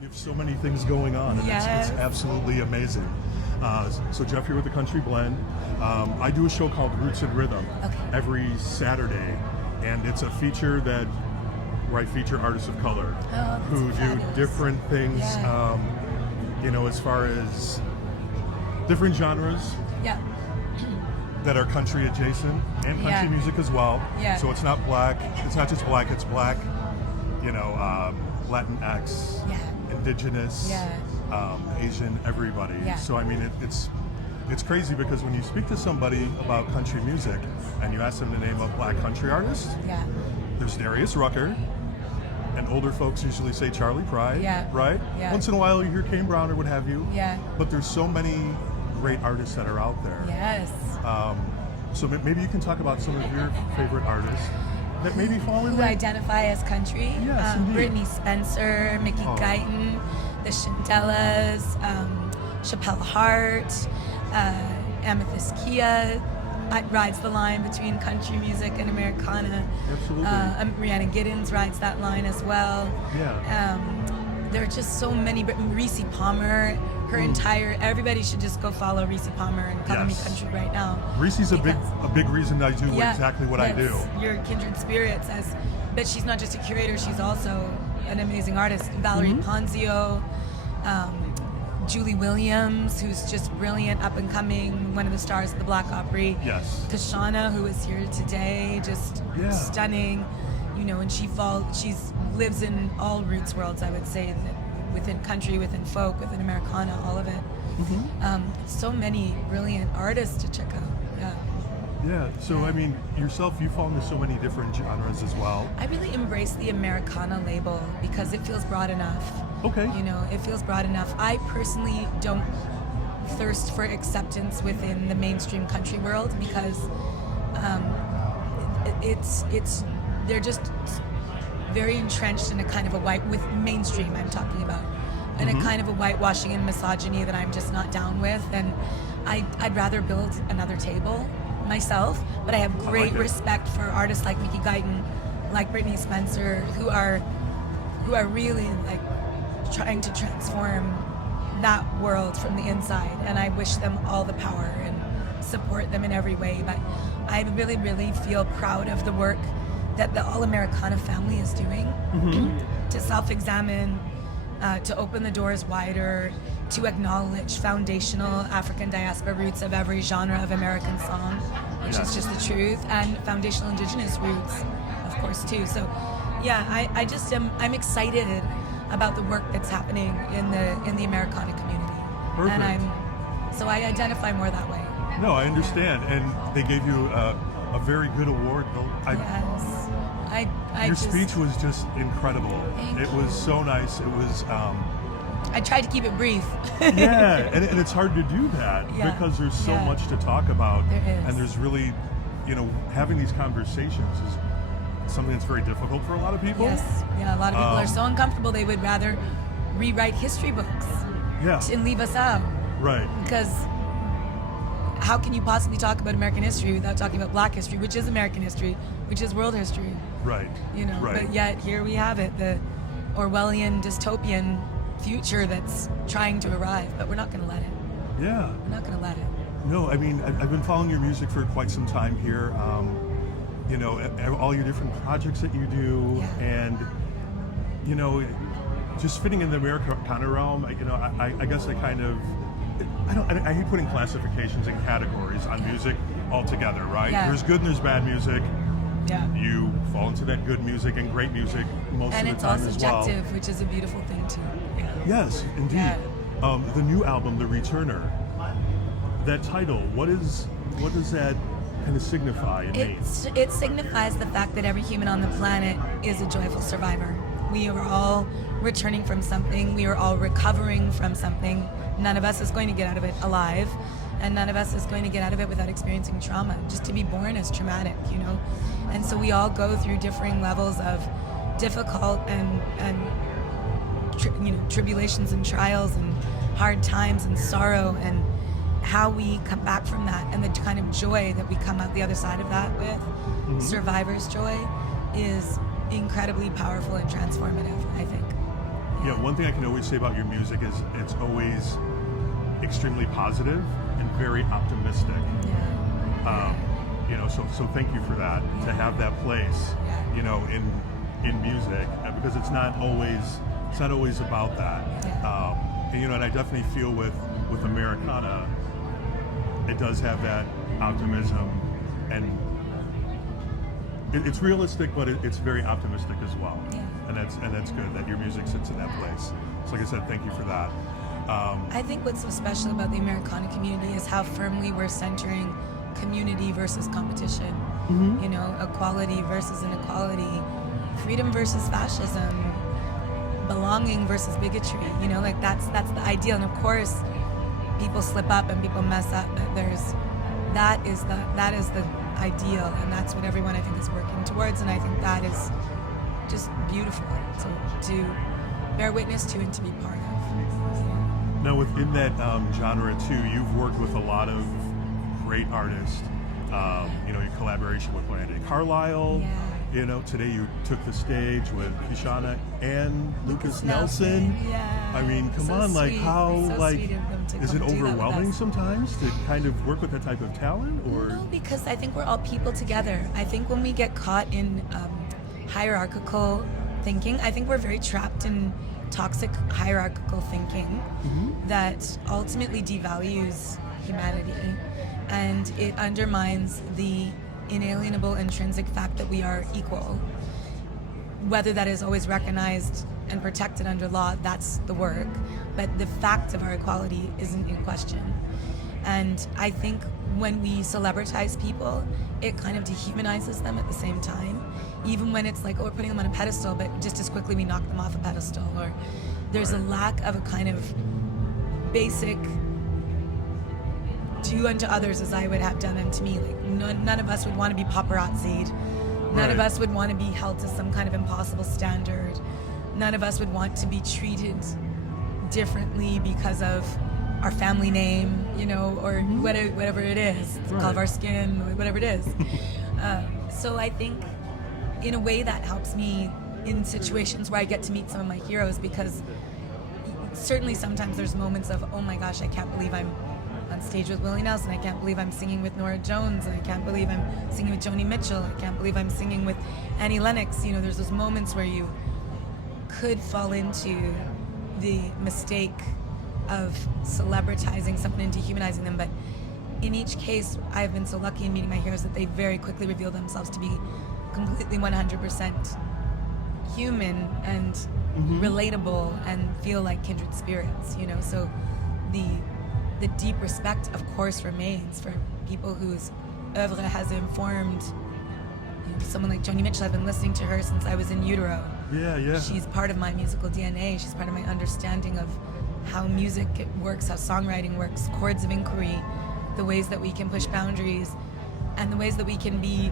You have so many things going on, and Yes. it's absolutely amazing. So Jeff here with the Country Blend. I do a show called Roots and Rhythm every Saturday, and it's a feature where I feature artists of color who do different things, as far as different genres that are country adjacent and country music as well. So it's not black, it's not just black, it's black, Latinx, indigenous, Asian, everybody. So I mean, it's crazy because when you speak to somebody about country music and you ask them to name a black country artist, there's Darius Rucker, and older folks usually say Charlie Pride, right? Once in a while you hear Kane Brown or what have you. But there's so many great artists that are out there. So maybe you can talk about some of your favorite artists that maybe fall in who identify as country. Brittany Spencer, Mickey Guyton, the Shandellas, Chappelle Hart, Amethyst Kia rides the line between country music and Americana. Absolutely. Rihanna Giddens rides that line as well. There are just so many. Reese Palmer, everybody should just go follow Reese Palmer and Color Me Country right now. Reese's a big reason I do exactly what I do. Your kindred spirits, but she's not just a curator, she's also an amazing artist. Valerie Ponzio, Julie Williams, who's just brilliant, up and coming, one of the stars of the Black Opry. Kashana, who is here today, just stunning. And she lives in all roots worlds, I would say, that within country, within folk, within Americana, all of it. So many brilliant artists to check out. So I mean, yourself, you fall into so many different genres as well. I really embrace the Americana label because it feels broad enough. It feels broad enough. I personally don't thirst for acceptance within the mainstream country world because they're just very entrenched in a kind of with mainstream I'm talking about, in a kind of a whitewashing and misogyny that I'm just not down with, and I'd rather build another table myself, but I have great respect for artists like Mickey Guyton, like Brittany Spencer, who are really like trying to transform that world from the inside, and I wish them all the power and support them in every way. But I really, really feel proud of the work that the All Americana family is doing to self-examine, to open the doors wider, to acknowledge foundational African diaspora roots of every genre of American song, which is just the truth, and foundational indigenous roots, of course, too. So, I'm excited about the work that's happening in the Americana community, and so I identify more that way. No, I understand, and they gave you a very good award. Your speech was just incredible. It was so nice. It was. I tried to keep it brief. and it's hard to do that because there's so much to talk about. There is. And there's really, having these conversations is something that's very difficult for a lot of people. A lot of people are so uncomfortable they would rather rewrite history books and leave us out. Because how can you possibly talk about American history without talking about Black history, which is American history, which is world history? But yet here we have it, the Orwellian dystopian future that's trying to arrive, but we're not going to let it. We're not going to let it. No, I mean, I've been following your music for quite some time here. All your different projects that you do, and just fitting in the Americana realm. I guess I kind of. I hate putting classifications and categories on music altogether, right? There's good and there's bad music. You fall into that good music and great music most of the time as well. And it's all subjective, which is a beautiful thing too. Yes, indeed. The new album, The Returner, that title, what does that kind of signify and mean? It signifies the fact that every human on the planet is a joyful survivor. We are all returning from something. We are all recovering from something. None of us is going to get out of it alive, and none of us is going to get out of it without experiencing trauma. Just to be born is traumatic, And so we all go through differing levels of difficult and tribulations and trials and hard times and sorrow, and how we come back from that and the kind of joy that we come out the other side of that with, survivor's joy, is incredibly powerful and transformative, I think. Yeah, one thing I can always say about your music is it's always extremely positive and very optimistic. So thank you for that, to have that place, in music, because it's not always about that. And I definitely feel with Americana, it does have that optimism, and it's realistic, but it's very optimistic as well. And that's good that your music sits in that place. So like I said, thank you for that. I think what's so special about the Americana community is how firmly we're centering community versus competition. Equality versus inequality, freedom versus fascism, belonging versus bigotry. That's the ideal. And of course, people slip up and people mess up, but that is the ideal, and that's what everyone, I think, is working towards. And I think that is just beautiful to bear witness to and to be part of. Now, within that genre too, you've worked with a lot of great artists. Your collaboration with Brandy Carlisle. Today you took the stage with Kishana and Lucas Nelson. I mean, come on, sweet. Is it overwhelming sometimes to kind of work with that type of talent, or? No, because I think we're all people together. I think when we get caught in hierarchical thinking, I think we're very trapped in toxic hierarchical thinking that ultimately devalues humanity, and it undermines the inalienable intrinsic fact that we are equal. Whether that is always recognized and protected under law, that's the work, but the fact of our equality isn't in question. And I think when we celebritize people, it kind of dehumanizes them at the same time, even when it's like, we're putting them on a pedestal, but just as quickly we knock them off a pedestal, or there's a lack of a kind of basic do unto others as I would have done unto me. Like none of us would want to be paparazzi'd. None of us would want to be held to some kind of impossible standard. None of us would want to be treated differently because of our family name, or whatever it is, the color of our skin, whatever it is. So I think, in a way, that helps me in situations where I get to meet some of my heroes, because certainly sometimes there's moments of, oh my gosh, I can't believe I'm on stage with Willie Nelson. I can't believe I'm singing with Nora Jones. And I can't believe I'm singing with Joni Mitchell. I can't believe I'm singing with Annie Lennox. There's those moments where you could fall into the mistake of celebritizing someone and dehumanizing them. But in each case, I've been so lucky in meeting my heroes that they very quickly reveal themselves to be completely 100% human and relatable and feel like kindred spirits, So the deep respect, of course, remains for people whose oeuvre has informed. Someone like Joni Mitchell, I've been listening to her since I was in utero. Yeah. She's part of my musical DNA. She's part of my understanding of how music works, how songwriting works, chords of inquiry, the ways that we can push boundaries, and the ways that we can be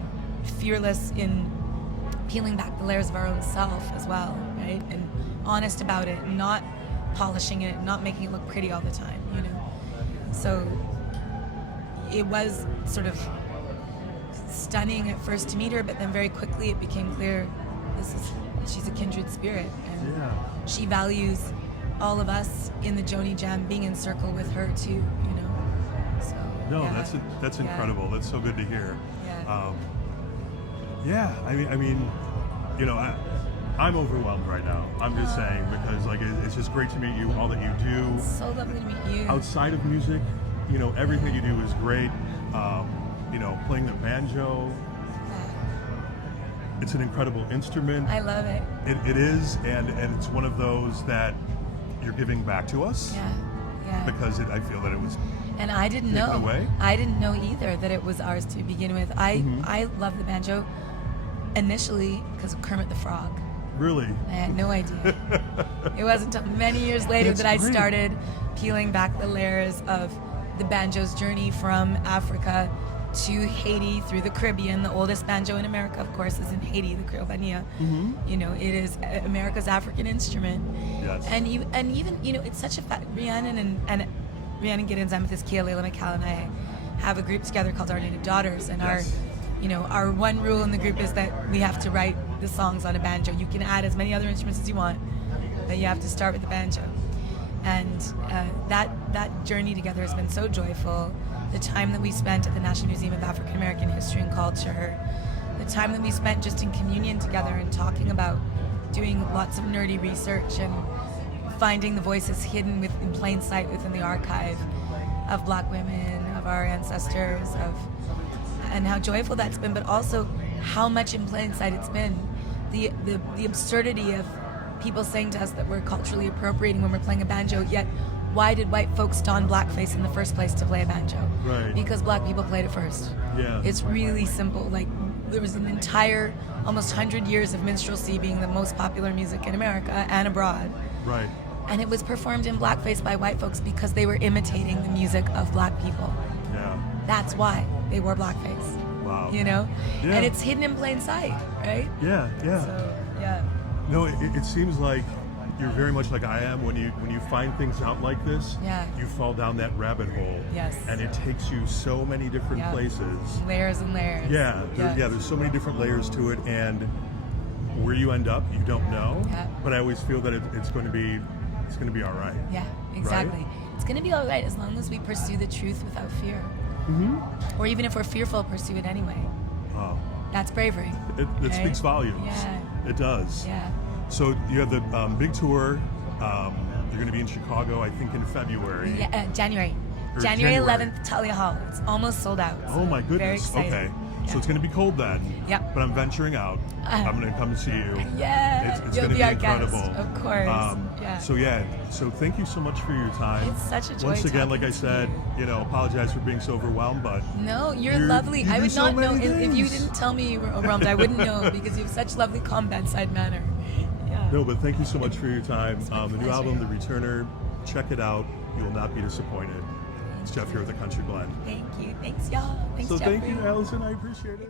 fearless in peeling back the layers of our own self as well, right? And honest about it, and not polishing it, not making it look pretty all the time, So it was sort of stunning at first to meet her, but then very quickly it became clear she's a kindred spirit, and she values all of us in the Joni Jam being in circle with her too, So that's incredible. That's so good to hear. I'm overwhelmed right now. I'm just saying, because it's just great to meet you. All that you do. So lovely to meet you. Outside of music, everything you do is great. Playing the banjo. It's an incredible instrument. I love it. It is, and it's one of those that you're giving back to us. Yeah. Because I feel that it was. And I didn't know. Away. I didn't know either that it was ours to begin with. I love the banjo initially because of Kermit the Frog. Really? I had no idea. It wasn't until many years later that I started peeling back the layers of the banjo's journey from Africa to Haiti, through the Caribbean. The oldest banjo in America, of course, is in Haiti, the Creole-Bania. It is America's African instrument. Yes. And even, it's such a fact. Rhiannon Giddens, Amethyst Kia, Layla McCall, and I have a group together called Our Native Daughters, and our one rule in the group is that we have to write the songs on a banjo. You can add as many other instruments as you want, But you have to start with the banjo. And that journey together has been so joyful. The time that we spent at the National Museum of African American History and Culture, the time that we spent just in communion together and talking about doing lots of nerdy research and finding the voices hidden in plain sight within the archive of Black women, of our ancestors, and how joyful that's been, but also how much in plain sight it's been. The absurdity of people saying to us that we're culturally appropriating when we're playing a banjo, yet why did white folks don blackface in the first place to play a banjo? Right. Because Black people played it first. Yeah. It's really simple. Like, there was an entire almost 100 years of minstrelsy being the most popular music in America and abroad. Right. And it was performed in blackface by white folks because they were imitating the music of Black people. Yeah. That's why they wore blackface. Wow. You know? Yeah. And it's hidden in plain sight, right? Yeah, yeah. So, yeah. No, it seems like you're very much like I am. When you find things out like this, Yeah. you fall down that rabbit hole. Yes. And it takes you so many different Yeah. places. Layers and layers. Yeah, there's so many different layers to it, and where you end up, you don't know. Yeah. But I always feel that it's going to be all right. Yeah, exactly. It's going to be all right as long as we pursue the truth without fear. Mm-hmm. Or even if we're fearful, pursue it anyway. Oh. That's bravery. It right? speaks volumes. Yeah. It does. Yeah. So you have the big tour. You're going to be in Chicago, I think, in February. Yeah, January. Or January January. 11th, Talia Hall. It's almost sold out. Oh my goodness. Very excited. Okay. Yeah. So it's going to be cold then. Yep. But I'm venturing out. I'm going to come see you. Yeah. It's You'll going to be our incredible. guest, of course. Yeah. So thank you so much for your time. It's such a joy Once again, like talking I to said, apologize for being so overwhelmed, but No, you're lovely. you I do would so not know many if you things. didn't tell me you were overwhelmed. I wouldn't know because you have such lovely, calm bedside manner. Yeah. No, but thank you so much for your time. my The new pleasure. album, The Returner, check it out. You will not be disappointed. It's Jeff here with the Country Blend. Thank you. Thanks, y'all. Thanks, So Jeffrey. thank you, Allison. I appreciate it.